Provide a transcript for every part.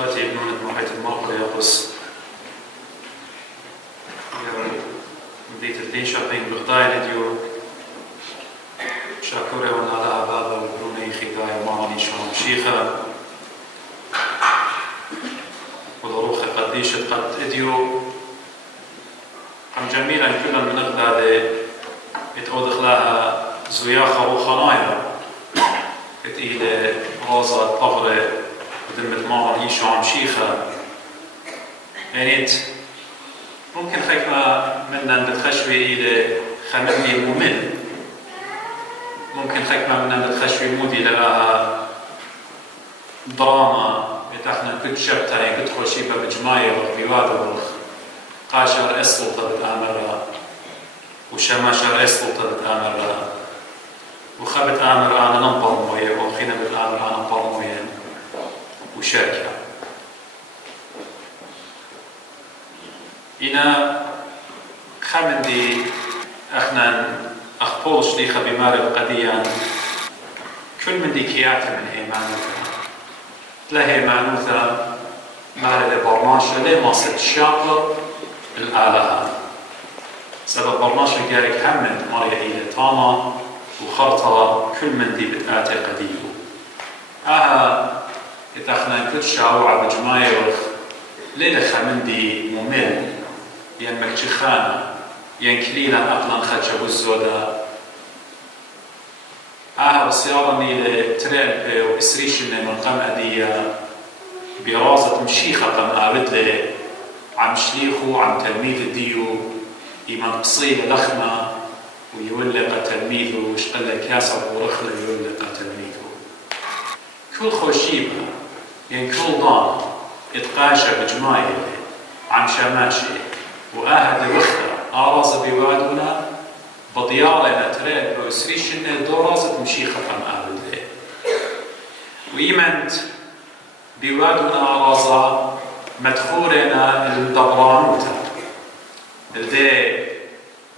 خاتي ابنون محيط الموقع يقص بديت الدين شاقين بغداي لديو شاكورة ونالا بابا وبروني خدايا ومامني شوام شيخة والروخة قديشة قد اديو قم جميلا كلا من اغدادي اتعود اخلاها زياخة وخنايا اتقيلة غازة طغرة ودمت مامني شوام شيخة يعني ممكن خيكما منا بتخشوي إلى خمدي ممل ممكن خيكما منا بتخشوي مودي لها دراما يتحنا كنت شبتها يعني كنت خوشيبا بجماية وبيواد ورخ قاشر السلطة بتآمرها وشماشر السلطة بتآمرها وخبت آمر أنا ننبر موية وخينا بتآمر أنا ننبر موية وشركة إنا خمندي أخنا أخبول شليخة بمار القديان كل من دي كياتة من هيمانوثا لا هيمانوثا مال البرناشة ليه ماصد الشاطر الآلهة سبب برناشة قارك همد ماريا إيلة طاما وخرطة كل من دي بتآتي قديو إتاخنا كل شاوعة بجماية ورخ ليه خمندي ممل ين مكشخانا ين كليلا أقلا خدشة الزودا بسيارني لتريل وإسريشن من قم أدية برازة مشيخة قم آبد عم شليخو عم تلميذ ديو إيمان قصيلة لخمة ويولق تلميذه وشقل كاسر ورخلة يولق تلميذه كل خوشيبة ين كل ضان اتقاشة بجماية عم شماشي وآهد وخرة آراز بوادنا بضيالنا تريد وإسريشنا دورازة مشيخة قم آهد لي وإيمانت بوادنا آرازا مدخورنا الدبرانوتا الذي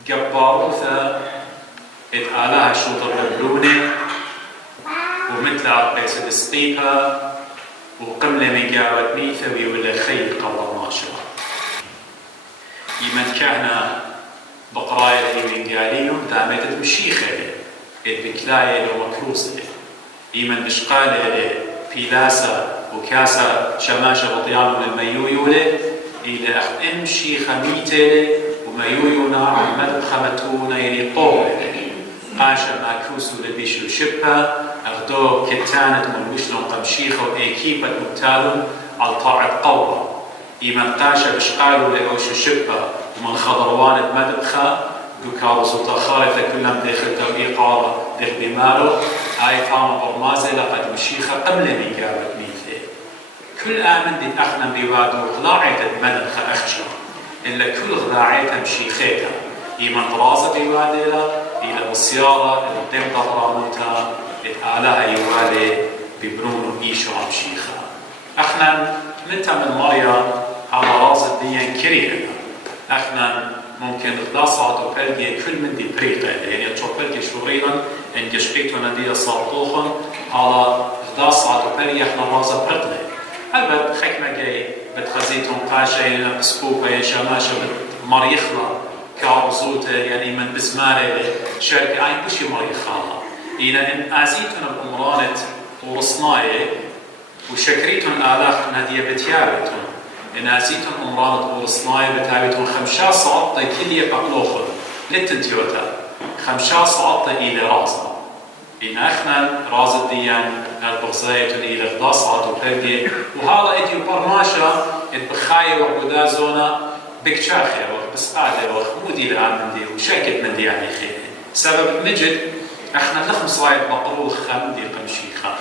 جباروثا اتآلها شوطر البلوني ومثل قيس السقيقة وقمنا من قاوة ميثا ويولى خير قوة ناشرة يمن كهنا بقراية من قاليهم دامت مشيخة بكلاية ومكروسة يمن بشقالة بيلاسة وكاسة شماشة بطيان للميويولة إلى أخدم شيخة ميتة وميويونا عمد خمتونا يلي طولة قاشة ماكوسو لبيشو شبه أخدو كتانت من وشلون قمشيخة وإيكيبة مبتالون على طاعة قوة إيمان قاشة بشقالو لأوشو شبه ومن خضروانة مدبخة دوكارو سلطة خالفة كلهم داخل توقيق عارة داخل بمارو هاي فاما برمازة لقد مشيخة قبل من قابت ميثة كل آمن دي أخنا بيوادو غلاعة مدبخة أخشى إلا كل غلاعة مشيخيتها إيمان دراسة بيواديلا إلى السيارة الدم ضرانوتا إتآلها يوالي ببرون إيشو عم شيخة أخنا متى من مريا على راس الدين كريهة أخنا ممكن غداصات وبلغي كل من دي بريقة يعني تشوبلغي شوريرا إن جشبيتو ندية صارتوخن على غداصات وبلغي أخنا رازة برقلة البت خكمة جاي بتخزيتهم قاشة بسكوبة يشاماشة مريخلا كارزوته يعني من بزمارة شركة عين بشي مريخالها إذا إن أزيتون بأمرانة ورصناية وشكريتون آلاخ ندية بتيابتون إن أزيتون أمرانة ورصناية بتابتون 5 صعطة كلية بقلوخن للتنتيوتا 5 صعطة إلى رازة إن أخنا راز الديان البغزايتون إلى غدا صعطة وبلغي وهذا إديو برماشة إتبخاية وقدازونا بكشاخية وبسقادة وخمودي الآن من دي وشكت من دي يعني خير سبب نجد احنا لخم صايب مقروخ خمدي قمشيخة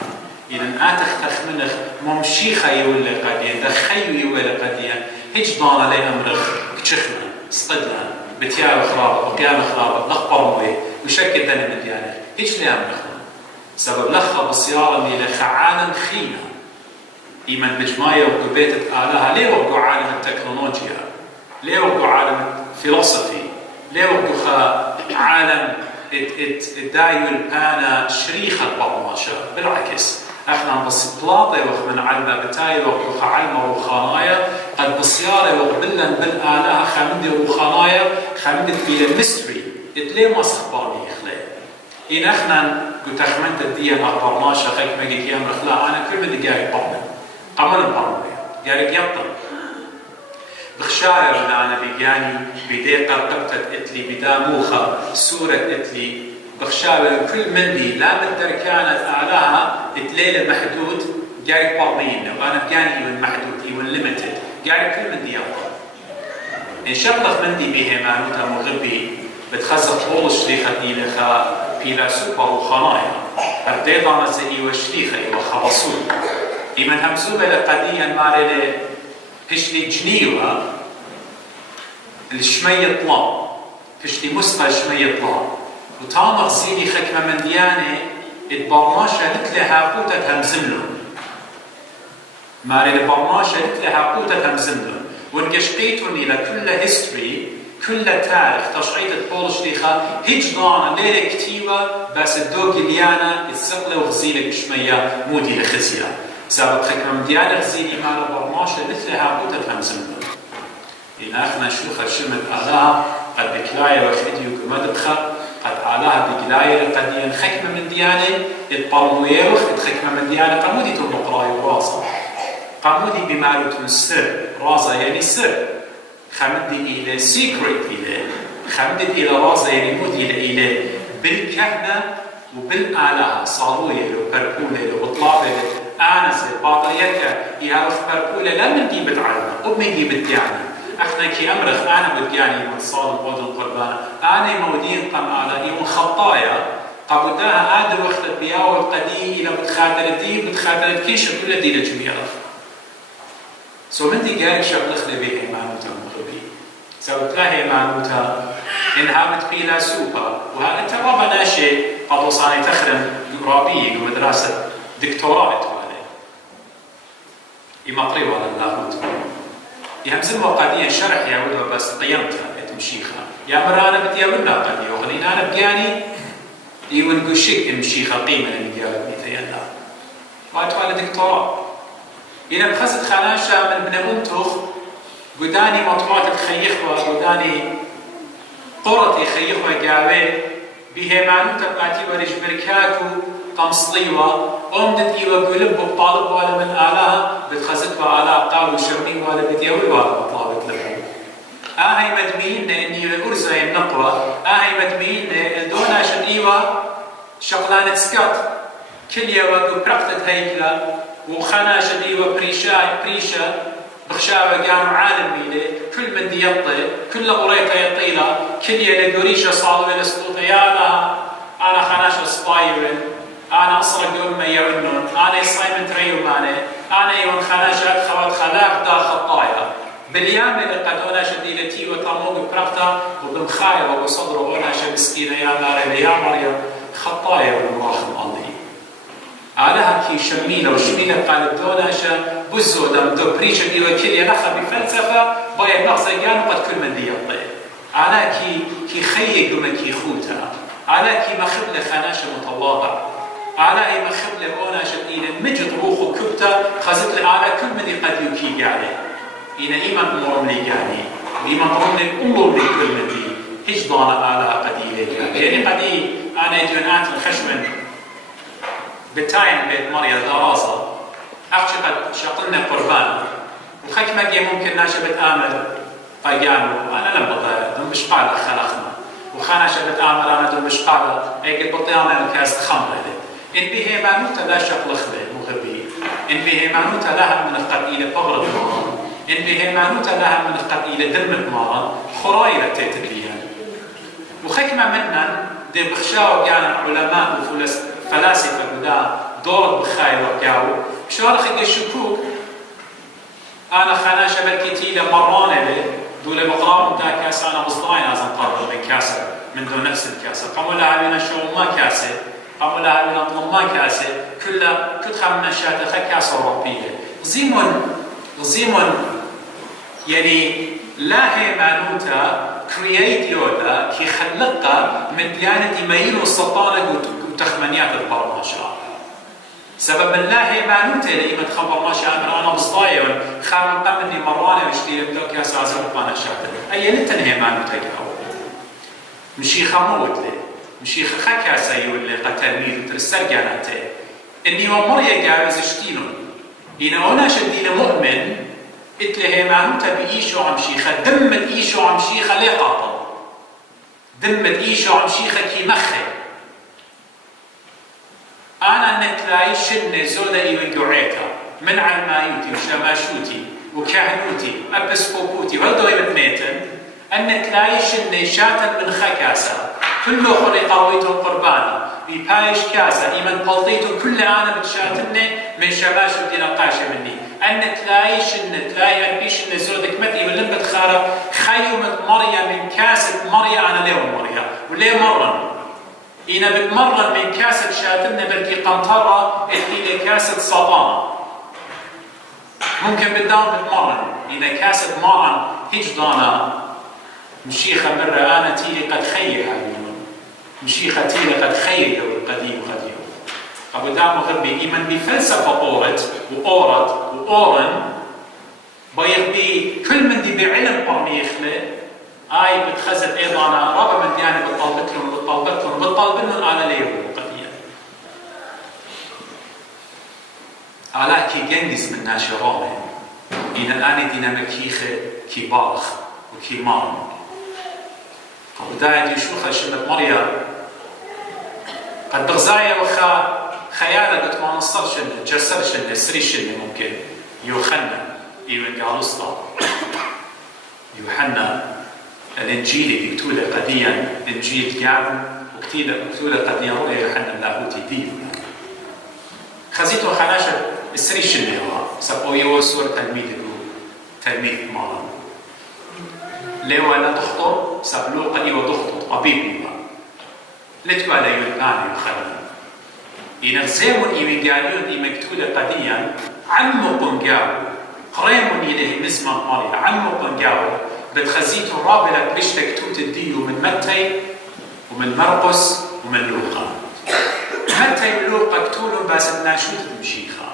إذن آتخ منخ ممشيخة يولي قديا دخيو يولي قديا هج ضانا لي أمرخ كتشخنا صدنا بتيار خرابة وقيام خرابة لخبر موي وشكت دني من ديانه هج لي أمرخنا سبب لخة بالسيارة اللي لخ عالم خينا إيمن بجماية وقبيتة آلها ليه وقو عالم التكنولوجيا ليه وقو عالم الفلسفي ليه وقو عالم الدايو الآن شريخة برماشة بالعكس احنا بس بلاطه وقت من علمه بتاي وقت وخعلمه وخانايا قد بصياره وقت بلن بالآلها خمدي وخانايا خمدت الى ميستري اتلي ما سخبارني يخلي إن احنا قلت اخمنت الدين اخبرناش خلق مجي كيام رخلا انا كل من قاعد بطن قمر البرمي قاعد يبطن بخشاير انا بيجاني بديقه قبتت اتلي بدا موخه سوره اتلي بخشاير كل مندي لا مقدر كانت اعلاها اتليله محدود قاعد برمينا وانا بجاني من محدود ايون ليمتد قاعد كل مندي يبطن ان شغله مندي به معناتها مغبي بتخزق طول الشريخه الى خا بيلا سوبر وخنايا الديضة نزئي وشليخة وخبصول إمن همزوبة لقديا مارلة هشلي جنيوها الشمية طلاب هشلي مسقى شمية طلاب وطامق زيني خكمة من ديانة اتبرناشة لتلها قوتة همزملون مارلة برناشة لتلها قوتة همزملون ونقشقيتوني لكل هيستوري كل تاريخ تشعيط بول شليخة هيج ضانا ليلة كتيبة بس الدوق اليانا السقلة وغزيلة بشمية مودي لخزية سابق حكمة مديانة غزيلي مالا برماشة مثلها قوتة همزمنا إن أخنا شلوخة شمت آلاها قد بكلاية وخديو كمدبخة قد آلاها بكلاية قد ينخكمة من ديانة اتبرموية وخد خكمة من ديانة قمودي تنقراي وراسة قمودي بمالو تنسر رازة يعني سر خمدي إلى سيكريت إلى خمدت إلى رازة يعني مودي إلى بالكهنة وبالآلهة صالوية وبركولة وبطلابة آنسة باطيكة يهارف بركولة لا من دي بتعلم ومن دي بتياني احنا كي أمرخ أنا بتياني من صال بود القربان أنا مودين قم آلهي وخطايا قبلتها آدر وقت بياو القديم إلى بتخادر دي بتخادر كيش كل دي لجميع سو من دي قاري شغلخ لبيه إيمانوتا مغربي سو تلاهي إيمانوتا إنها بتقيلها سوبا وهذا ترى ناشئ قد وصاني تخرم رابي ومدرسة دكتوراه توالي إما طريوة للاهوت يهمزن وقاديا شرح يا ولد بس قيمتها بتمشيخها يا مرانا بتياولنا قد يغنين أنا بجاني يقول قشيك المشيخة قيمة للمجال مثيلا وأتوالي دكتوراه إذا بخزت خلاشة من ابن منتخ قداني مطبوعة الخيخوة قداني قرتي خيخوة قاوي بها معنوتا قاتي ورج بركاكو قمصليوة أمدت إيوة قلب بطالب ولا من آلها بتخزت وآلها قالوا شرمين ولا بتيوي ولا بطلابت لهم آهي مدمين إني أرزا النقوة آهي مدمين الدونا شن إيوة شغلانة سكت كل يوم برقتت هيكلا وخناشة إيوة بريشة بخشاوة قاموا عالم ميلي كل من دي يطي كل قريطة يطيلة كل يلي دوريشة صالوة لسلوطة يا لها أنا خناشة سبايرن أنا أصرق أمي يونون أنا سايمن تريوماني أنا يون خناشة خوات خلاق دا خطايا باليامة لقدونا شديلتي وطموق برقتا وبمخايا وصدر وناشة مسكينة يا ناري يا مريم خطايا ومراخم الله علىها كي شميلة وشميلة قالت دوناشا بزو دم دو بريشة دي وكيل ينخى بفلسفة بايد نقصة جانو قد كل من دي يطي على كي خيق وما كي خوتا على كي مخبلة خناشة متواضع على اي مخبلة وناشة إلى مجد روخو كبتا خزت لي على كل من قد يكي قالي إلى إيمان أمور لي قالي وإيمان أمور أمور لي كل من دي هج ضانا على قديلة يعني قدي أنا جنات الخشمن بتاين بيت مريم دراسة أخشى قد شقلنا قربان وخك مجي ممكن ناشا بتآمل قيانو أنا لم بطا دم مش قادة خلقنا وخاناشا بتآمل أنا دم مش قادة أي قد بطيانا الكاس خمرة إن به معنوتا لا شق لخذ مغبي إن به معنوتا لها من القبيلة بغرب مارن إن به معنوتا لها من القبيلة درمت مارن خرايلة تتبليان وخكمة منا دي بخشاو كان علماء فلاسفة بدا دور بخاي وكاو شارخ الشكوك أنا خناشة بالكتيلة مرانة لي دولة بقرار دا كاسة أنا مصدعين لازم قرر من كاسة من دون نفس الكاسة قاموا لها بنا شو ما كاسة قاموا لها بنا طلب ما كاسة كلها كتخم نشاة خا كاسة أوروبية زيمون يعني لا هي معنوتا كرييت يودا كي خلقها من ديانة ميل والسلطانة وتخمنيات البرمجة سبب من لا هي مانوته لإيمة خبر ما شامر أنا بصدايا خام قمني مرانة وشتي لبدوك يا سازم وقانا شاهد أي نتن هي مانوته كهو مشي خموت لي مشي خكا سيول لي قتلميذ وترسل جانته إني ومريا قاوز اشتينون إنا أنا شدين مؤمن إتلي هي مانوته بإيشو عم شيخة دمت إيشو عم شيخة ليه قاطل دمت إيشو عم شيخة كي مخي أنا نتلاقي شنة زودة إيوان دعيتا من علمايوتي وشماشوتي وكهنوتي أبسكوبوتي وهدو إيوان ميتن أن نتلاقي شنة شاتا من خكاسة كله خلقاويته قرباني بيبايش كاسة إيمان بلطيته كل أنا بتشاتني من شماشوتي نقاشة مني أن نتلاقي شنة تلاقي أن بيشنة زودة كمتي من لمبة خارة خيومة مريا من كاسة مريا أنا ليه مريا وليه مرة إنا بتمرن من كاسة شاتنا بركي قنطرة إلى كاسة صبانة ممكن بدام بتمرن إنا كاسة مرن هجدانا مشيخة مرة أنا تيلي قد خيها مشيخة تيلي قد خيها والقديم قديم أبو دام غربي إيمان بفلسفة وأورن بيغبي كل من دي بعلم قرمي يخلق آي بتخزت أيضا رابع من ديانة بتطالب لهم على ليه قضية على كي جنجز من ناشرامه إن الآن دينا مكيخة كي باخ وكي مارن وداعي يشوخها شمت مريا قد بغزايا وخا خيالة بتوان الصر شنة جسر شنة سري شنة ممكن يوحنا إيوان قالوسطا يوحنا الإنجيل يكتوله قديا إنجيل قاعد وكتوله قديا رؤيا يوحنا اللاهوتي ديو خزيتو خناشة السري شنة هو سبو يو سورة تلميذ مالا ليو أنا تخطر سبلو قدي وتخطر طبيب ما لتو على يلقاني وخلي ينغزيمون إيميقاليون دي مكتوله قديا عمو قنقاو قريمون إليه نسمة مالي عمو قنقاو بتخزيتو رابلة بشتك توت الديو من متى ومن مرقس ومن لوقا متى ولوقا كتولون باسد ناشوت المشيخة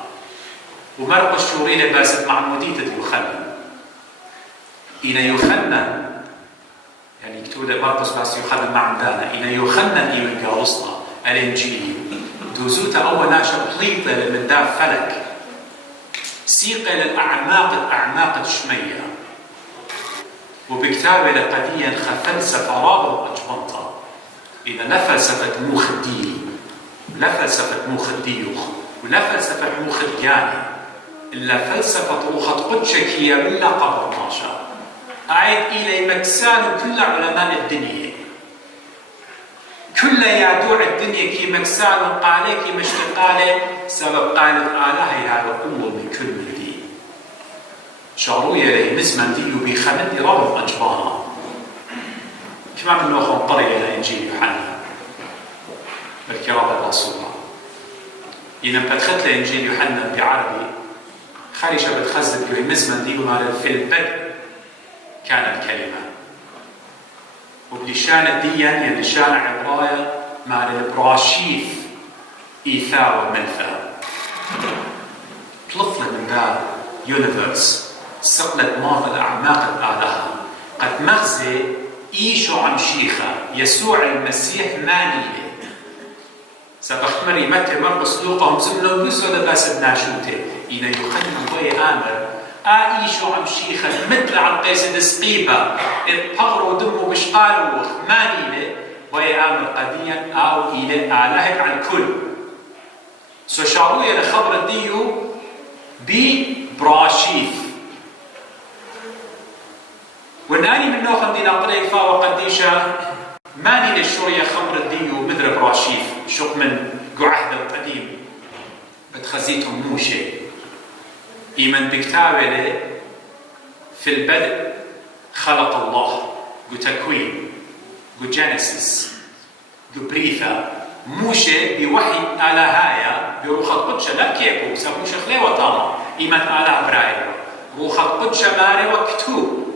ومرقس شوريلة باسد معمودية يوخنا إنا يوخنا يعني كتولة مرقس باس يوخنا معمدانا إنا يوخنا إيوان قالوسطا الإنجيلي دوزوتا أول ناشا بليطة من دار فلك سيقة للأعماق الشمية وبكتابة لقديا خفلسفة رابط أجبنطة إذا لا فلسفة موخ الدين لا فلسفة موخ الديوخ ولا فلسفة موخ الجاني إلا فلسفة روخة قدشكية ولا قبر ناشا عيد إلى مكسان كل علماء الدنيا كل يادوع الدنيا كي مكسان قالي كي مشتقالي سبب قالت آلهي هذا قوة من كل مدين شاروية لي مزمن ديو بيخمدي رابط أجبانا كما من نوخم طريق إلى إنجيل يوحنا بلكي رابط الصورة إذا بتخت لإنجيل يوحنا بعربي خارجة بتخزد بي مزمن ديو مال في البدء كان الكلمة وبلشان الديان يعني لشان عبرايا مال البراشيف إيثاء ومنفى طلفنا من ذا يونيفرس سقلت ماضى الأعماق الآلهة قد مغزي إيشو عم شيخة يسوع المسيح مانية سبخت مري متى مرقس لوقا هم زمنوا بزودة باسد ناشوته إنا يخدم ضي آمر إيشو عم شيخة مثل عم قيسد سقيبة اضطغروا دموا بشقالوا مانية ضي آمر قديا أو إلى آلهة عن كل سوشاروية لخبر الديو ببراشيف وناني من نوخم دينا قريفا وقديشة ماني للشورية خمر الديو مدر براشيف شق من قعهد القديم بتخزيتهم موشي إيمن بكتابة في البدء خلق الله قو تكوين قو جينيسيس قو بريثا موشي بوحي آلهايا بروخة قدشة لا كيكو سابوش خليوة طاما إيمن آله برايا روخة قدشة ماري وكتوب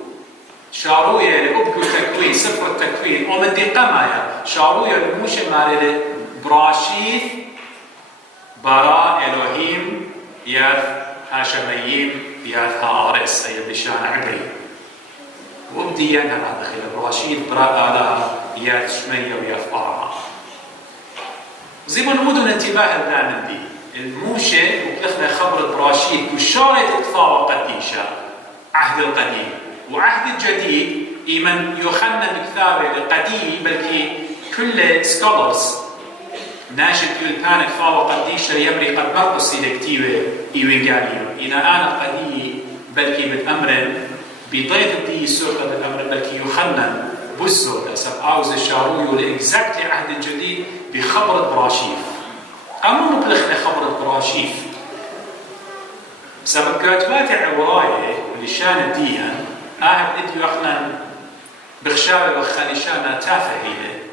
شاروية لأبقو تكوين سفر التكوين ومن دي قمايا شاروية لموشة ماري براشيث برا إلهيم ياث هاشميم ياث هارس أي بشان عبري وبدي أنا هذا خير رشيد براء لها ياث شمية وياث برا زي ما نمودوا الانتباه الآن دي الموشة وكلخنا خبر براشيد وشارة إطفاء قديشة عهد القديم وعهد الجديد إيمن يوحنا بكتابه القديم بلكي كل سكولرز ناشد كل بانك فاوى قديشة يمري قد مرقص إلى كتيبه إيوانجاليو إلى آن قديم بلكي بالأمر بضيف دي سورة بالأمر بلكي يوحنا بزو سب أوز الشارويو لإكزاكتلي عهد الجديد بخبر براشيف أما مبلغ خبر براشيف سبب كاتبات العبراية ولشان ديان إديو أخنا بخشابة بخالشانا تافهية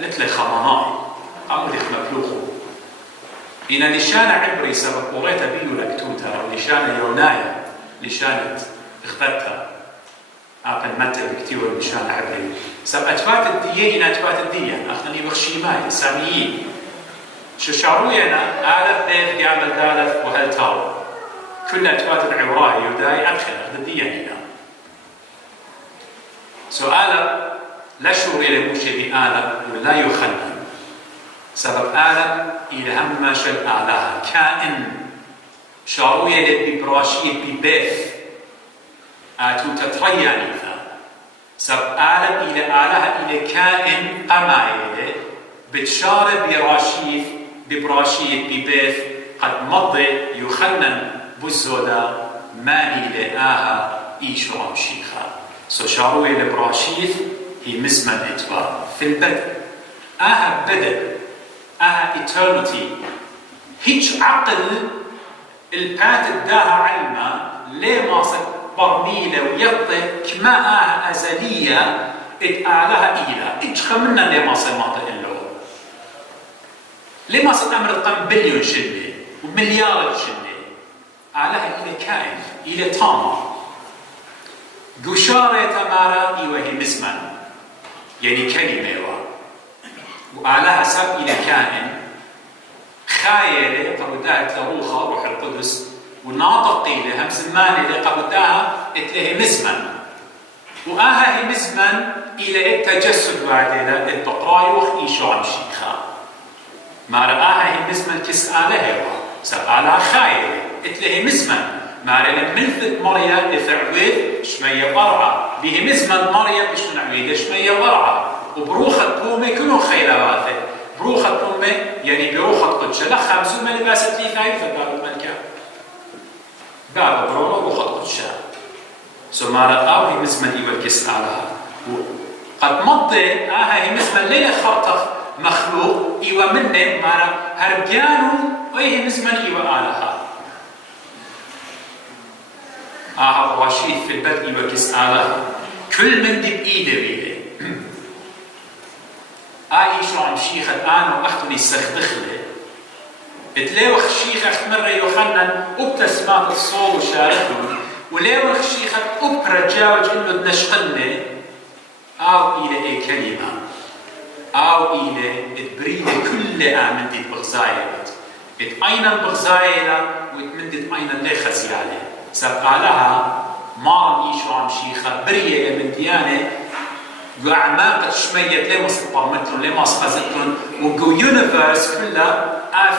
لتلي خماناي أمو ليخ مبلوغو إن لشان عبري سبب قريتا بيو لكتوتا ولشان يونايا لشانت اخذتها أبن متى بكتير لشان عبري سبب أتفات الدية إن أتفات الدية أخني بخشيماي ساميين ششاروينا آلف ديف يعمل دالف وهل تاو كل أتفات العبراية يداي أبخل أخذ الدية هنا سؤال لا شعور إلى مشي بآلة ولا يخلن سبب آلة إلى هم شل آلها كائن شعور إلى ببراشيد ببيث آتو تترياني ذا سبب آلة إلى آلها إلى كائن قمائل بتشار ببراشيد ببيث قد مضي يخلن بزودا ماني لآها إيشو أم شيخا شاروي لبراشيث هي مزمن إتبار في البدء بدء eternity هيج عقل البات الداها علما ليه ما صد برميلة ويطلق كما أزلية إتآلها إله إيش خمنا ليه ما صد منطق له ليه ما صد أمر القم بليون شلة ومليار شلة آلها إلى كائن إلى تامر قشارة تمارا إيوه مزمن يعني كلمة وعلى سب إلى كائن خايلة قبدها تروخها روح القدس وناطق إلى هم زمان اللي قبدها إتله مزمن وآها هي مزمن إلى التجسد بعدها البقراء وخيشو عم شيخا ما رآها هي مزمن كسألها سألها خايلة إتله مزمن مارا لمنثت مريا لفعويد شمية برعة به مزمن مريا بشتن عويدة شمية برعة وبروخة بومي كنو خيلاواته بروخة بومي يعني بروخة قدشة لا خمسون من لباسة لي ثايفة باب الملكة باب بروخة بروخة قدشة مارا آوهي مزمن إيوه الكس علىها قد مضي هي مزمن ليه خرطخ مخلوق إيوه منه مارا هربيانو وهي مزمن إيوه علىها رشيد في البدء وكسالها كل من دي بإيده بيده شو عم شيخ الآن وأختني السخدخلة تلاوخ شيخ مرة يوحنا وبتسمات الصول وشاركهم وليوخ شيخ رجاوج إنه تنشغلنا أو إلى أي كلمة أو إلى تبريد كل آمن دي بغزايلة أين البغزايلة وتمندت أين اللي خزيالة سبقالها ما إيشو عم شيخة برية من ديانة وأعماق شمية لما سبرمترون لما سقزترون وقو يونيفرس كلها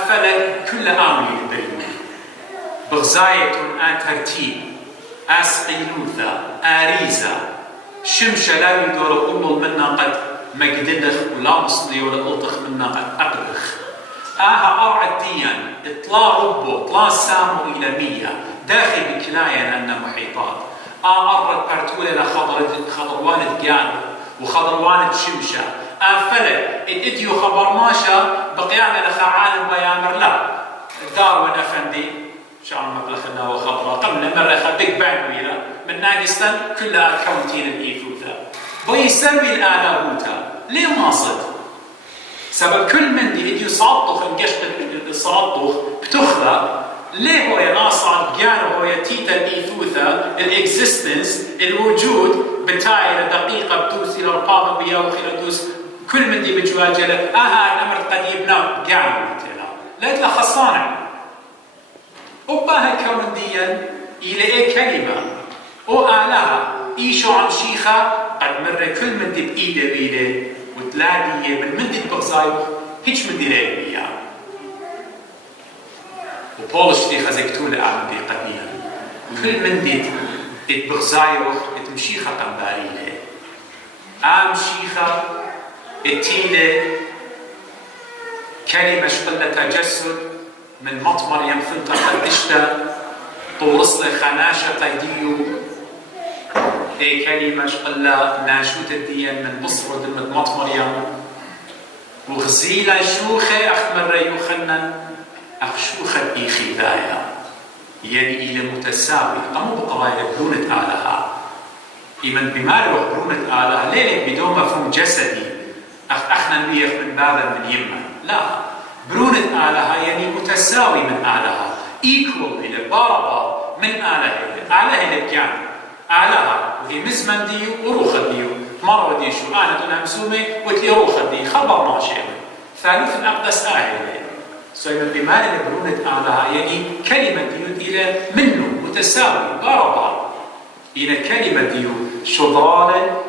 فلك كلها آمني برية بغزايتون ترتيب أسقيلوثا أريزا شمشة لا يدور أمو منا قد مقدلخ ولا مصلي ولا ألطخ منا قد أقدخ أرعى الديان إطلاع ربو إطلاع سامو إلى 100 داخل بكناية أن محيطات أرد بارتولة خضروان الجان وخضروان الشمشة فلك إديو خبر ماشا بقيامة لخا عالم بيامر لا داروين أفندي شعر مبلغنا وخبرة قبل مرة بيج بانج ويلا من ناقصتن كلها كونتين الإيثوثا بيسوي الآلاهوتا ليه ما صد سبب كل من دي إديو صادطخ انقشت الصادطخ بتخلق ليه هو يناصر جانو هو يتيتا الإيثوثا الإكزيستنس الوجود بتاعي دقيقة بدوس إلى القابة بيا وخير دوس كل من دي بجواجلة الأمر قديم نام جانو لا خصانع وباها كون ديا إلى إيه كلمة أو أعلاها إيشو عن شيخة قد مرة كل من دي بإيده بيده وتلاقي من دي بغزايو هيش من دي ليه وبولش دي خزيكتولة أعمل دي قبيا كل من دي بغزايو تمشيخة قنباريله أم شيخة التيلة كلمة شقلة تجسد من مطمر ينفلت قدشتا طورس خناشة قيديو اي كلمة شقلة ناشوت الدين من مصر ودمت مطمر يم وغزيلة شوخة أخمر يوخنن أخشوخة إيخي ذايا يعني إلى متساوي أمو بقرايا برونة آلها إيمن بمار وبرونة آلها ليلة بدون مفهوم جسدي أخنا بيخ من بابا من يمة لا برونة آلها يعني متساوي من آلها equal إلى باربا من آلها إلى بيان آلها وهي مزمن ديو وروخ ديو مرة دي شو أنا تنا مسومة وتلي روخ دي خبر ماشي ثالث أقدس آلة سوى بمعنى برونة آلها يعني كلمة ديو إلى منه متساوي باربا إلى كلمة ديو شضرالة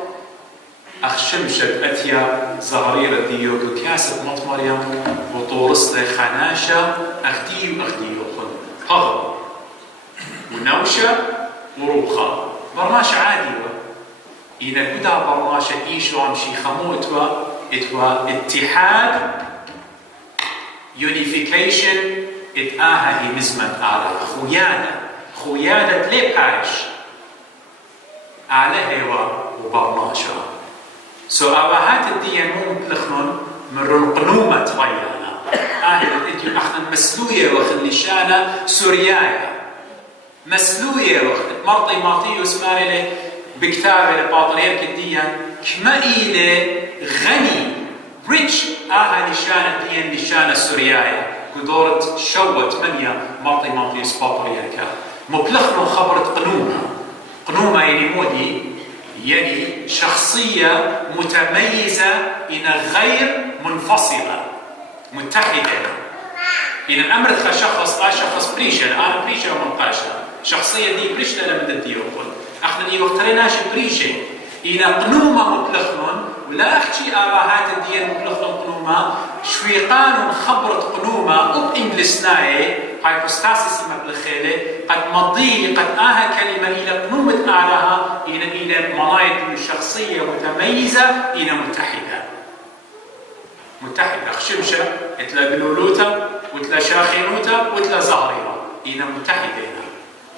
أخشمشت أتيا زهريرة ديو كاسة مطمريم وطورس خناشة أخديو خن هغر ونوشة وروخة برناش عادي إذا بدا برناش إيشو عمشي خمو إتوا اتحاد unification إتآها هي مزمن آلة خيانة ليه بارش آلة هوا وبرناشا أواهات الدين مو مبلخنون من رنقنومة طيانا الإديو أخنا مسلوية وخلشانا سوريايا مسلوية وخلت مرطي وسماري بكتابة لباطريرك الدين كما إلي غني rich لشانا الدين لشانا سوريايا قدورت شوت منيا مرطي وسباطريرك مبلخنون خبرت قنومة يعني مودي يعني شخصية متميزة إن غير منفصلة متحدة إن الأمر شخص بريشة أنا بريشة ومنقاشة شخصية دي بريشة لما تدي يقول أخذ دي وقتريناش بريشة إن قنومة مطلقون ولا أحكي آباهات الدين مطلقون قنومة شويقان خبرت قنومة بإنجلسناي هايبوستاسيس مبلخيلة قد مضي قد كلمة إلى قنومة أعلاها إلى منايط شخصية متميزة إلى متحدة خشمشة إتلا بلولوتا وإتلا شاخينوتا وإتلا زهريرا إلى متحدة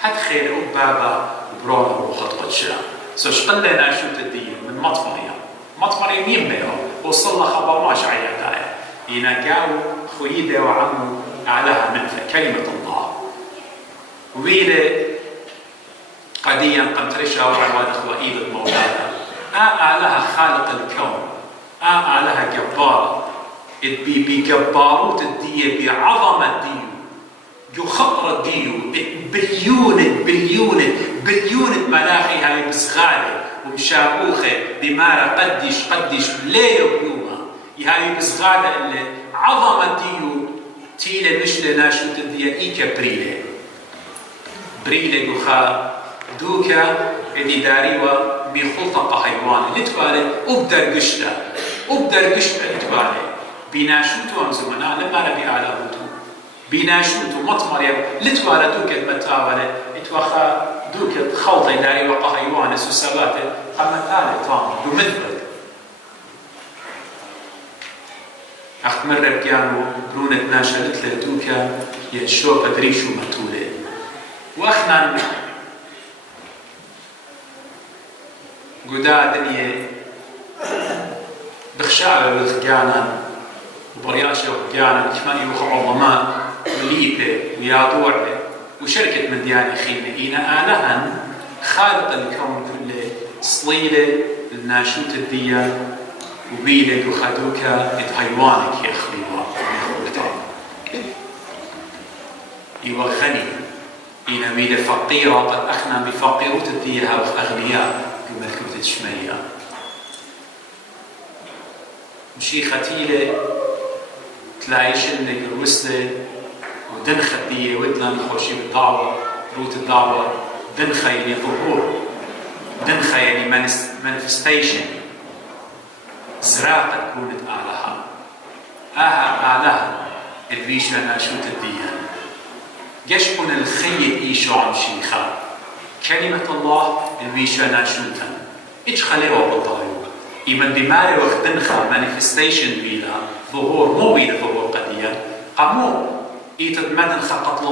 حد خير بابا وبرونا وخط قدشا سوشقلنا شو تدين من مطمريم يمبيو وصلنا خبر ما شعيا دايا إنا قاو خويدة وعمو أعلاها مثل كلمة الله ويلة قديا قمترشا وعواد أخوة إيد مولانا أعلاها خالق الكون أعلاها جبارة بجباروت الدية بعظمة ديو جو خطرة ديو بليونة ملاخي هاي بسغالة ومشاقوخة دمارة قدش ليه بيوما هاي بسغالة اللي عظمة ديو تيلة مشلة ناشو تدية إيكا بريلة جوخا دوكا اللي داريوة بخلطة حيوان لتوالي أبدر قشتا لتوالي بناشوتو أمزمنا لما نبي على هوتو بناشوتو مطمر لتوالي دوكا متاولي اتوخا دوكا خلطة داريوة حيوان سوساباتي خمتالي طامر بمثبت أخت مرة بيانو برونة ناشا لتلا دوكا ينشو أدريشو متولي وأخنا قدا دنيا بخشاوة وذقانا وبرياشة وذقانا كمان يوخ عظماء وليبة وياضوعة وشركة من دياني خيمة إينا آلهن خالق الكون كله صليلة الناشوت الدية وبيلة وخدوكا اتهيوانك يا خليوة إيوه غني إينا ميلة فقيرة قد أخنا بفقيروت الدية هاوخ أغنياء ملكوت الشمالية مشي ختيلة تلاقيش اللي الوسلة ودنخة دي ودنا خوشي بالدعوة روت الدعوة دنخة يعني ظهور دنخة يعني manifestation زراقة كونت آلها آلها الفيشو أنا شوت الديان جشبون الخيط إيشو عم شيخا كلمة الله الفيشو أنا شوتا إيش خليه وبطايو إيمان دماري وقت دنخة manifestation بيلا ظهور مو بيلا ظهور قديا قامو إيتد مدن خطط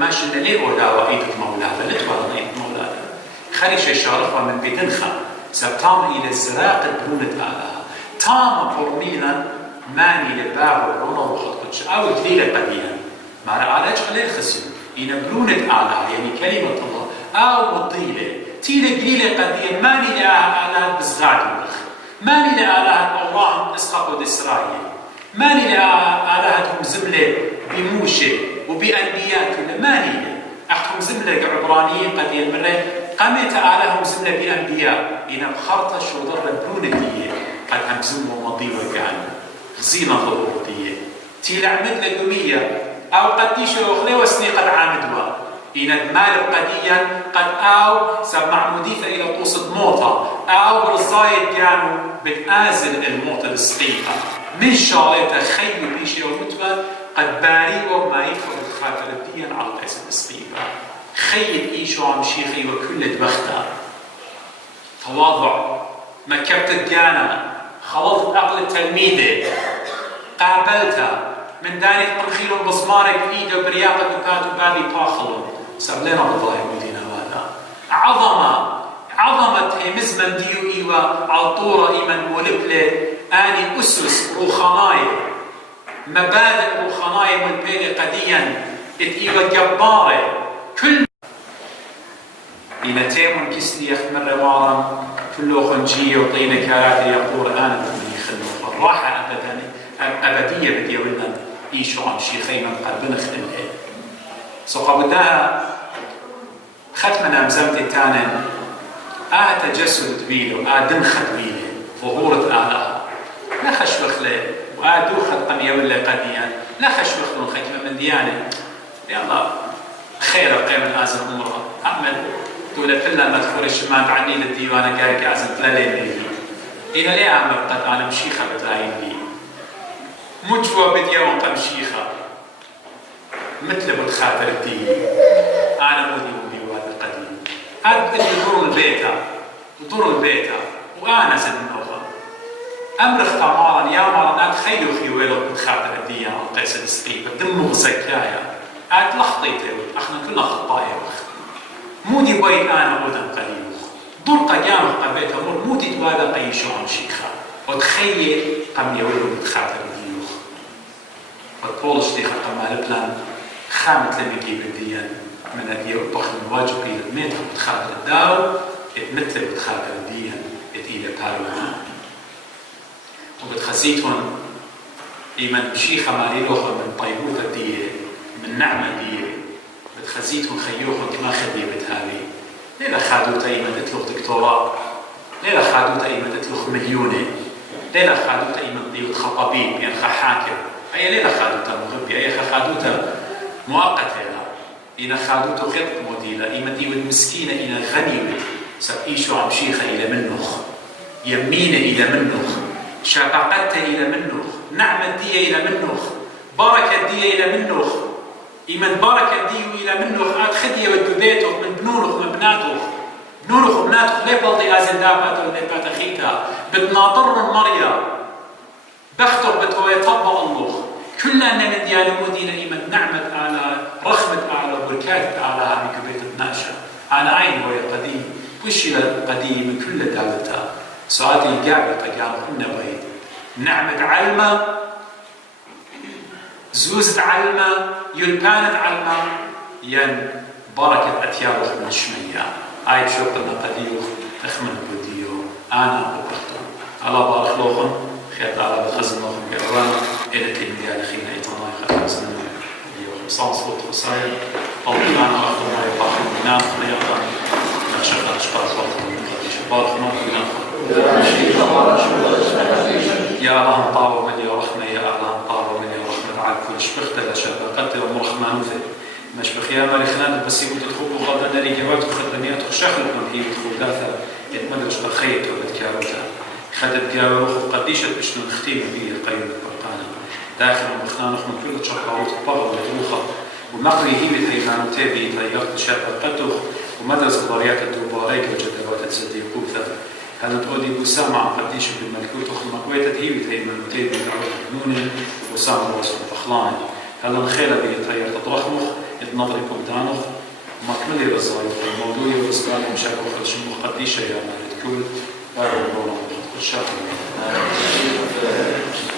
ماشن ليه أولاوا إيتد مولادا لتوالد إيتد مولادا خريش الشارفة من بدنخة سبتام إلى الزراق البرونة آلها تام فرمينا ماني لباب ورونا وخطكتش أو دليل قديا ما رأى خليه خسيو إن برونة آلها يعني كلمة الله أو مطيلة تيلة قليلة قديا ماني لآلات بزغاد المخ ماني لآلات الله إسحاق إسرائيل ماني لآلاتهم زملة بموشة وبأنبياء كله ماني أختهم زملة عبرانيين قديا مرة قامت آلهم زملة بأنبياء إن بخرطة شو ضرب برونة دي قد همزموا مضيوة كانوا خزينة ظهور دي تيلة عمد لقمية أو قديشة أخلي وسني قد عامدوا إن المال قديا قد أو سب معموديثة إلى قوصة موطة أو برزايد كانوا بتآزل الموطة السقيقة من شالته خيو بيشي ومتوى قد باريو ما يدخل الخاطر الدين على قيس السقيقة خيب إيشو عم شيخي وكل دبختها تواضع مكبت الديانة خلطت عقل التلميذة قابلتها من داني تقنخيلهم بصمارك بإيده برياقة بكاتو بالي طاخلهم سبلنا بالله يقولين هذا عظمة مزمن ديو إيوة عطورة إيمن ولبلة آني أسس روخاناية مبادئ روخاناية من بيلي قديا إيوة جبارة كل إنتيمون كسلي يخمر روارا كله خنجية وطينة كاراتي يقول أنا بمني خلوه الراحة أبدية بدي أولنا إيشو عم شيخي من قلبنا خدمه سوق بدها ختمنا مزمتي تانا تجسد بيلو دنخت بيلو ظهورة آلها لا خشبخ له دوخت قمية ولا قديا لا خشبخ له ختمة من ديانة يلا خير قيم الآزم أمره أعمل دولة فلا مدخول الشمال عني للديوانة قايك أعزم تلالين لي إنا ليه أعمل قد أنا مشيخة بتلاين لي مجوى بديا وانقى مشيخة مثل بتخاطر الدين أنا مودي وهذا قديم أد دور البيت وأنا زد منوها أمرخ طمارا يا مرا أتخيو خيويلو بتخاطر الدين عن قيس السقيبة دمه زكايا أتلخطيته أخنا كلنا خطايا مودي بيت أنا أودن قليل دور قيامه قبيته مودي توالى قيشو عن شيخة وتخيل قم يويلو بتخاطر الدين وتقولش دي خطا مالبلان خامت لم يجيب الدين من الدين وبخل الواجب إلى الميت وبتخاطر الدار اتمثل بتخاطر الدين إلى كاروها وبتخزيتهم إيمان بشيخة ماليلوها من طيبوت الدين من نعمة الدين بتخزيتهم خيوهم كما خديبت هذه ليلة خادوتا إيمان تطلق دكتوراه ليلة خادوتا إيمان تطلق مليونة ليلة خادوتا إيمان ديوت خطابين يعني حاكم أي ليلة خادوتا مغبي أي خادوتا مؤقتة إنا خادوتا غير موديلة إيمان ديوت مسكينة إنا غنيمة سبئيشو عم شيخة إلى منخ يمينة إلى منخ شفقتها إلى منخ نعمة دي إلى منخ بركة دي إلى منخ إيمان بركة دي إلى منخ خدية ودبيته من بنونخ من بناتخ بنونخ وبناتخ ليه بلطي آزن دابات وليه باتخيتها بتناطر مريا بختر بتوي طبق الله كلنا أن من ديالو مدينة إيمان نعمة على رحمة على بركات على هذه كبيرة ناشا على عين هو قديم وش القديم كل دولتها سؤالي قابل تقام كنا بعيد نعمة علمة زوزة علمة يلبانة علمة ين بركة أتيابه من الشمية عايد شوقنا قديوخ تخمن بديو أنا وبختو على بارك لوخن خير على بخزن لوخن قروانا إلى تلمية لخينا إيطانا يخلق سنة صان صوت وصاير الله أنا أخذ ما يطاقم منام خليقا نخشق أشقاء صوت بارك ما فينا يا الله طاوة من يا رحمة يا الله طاوة من يا مثل مش بخيام رخنان بس يقول تدخلوا غدا ناري جوات وخدميات وخشخلوا من هي تدخلاتها يتمدرش بخيط وبتكاروتا خدت جاروخ وقديشة بشنو نختيم بيه قيم البرقانة داخل مخنانخ من كل شقاوت بغل وروخة ومقري هي بتهيمان تابي تيارت شابة قطخ ومدرسة ضريات الدوباريك وجدوات الزديقوثة هل تقولي بسامع قديش بالملكوت وخلما قويتت هي بتهيمان تابي تعود نوني وسامع وصف بخلان هل نخيلة بيطير تضخمخ نظري قدامه مكملي بالظاهر الموضوع يوصل مشاكل خرج مقدشة يعني تقول بارك الله فيك.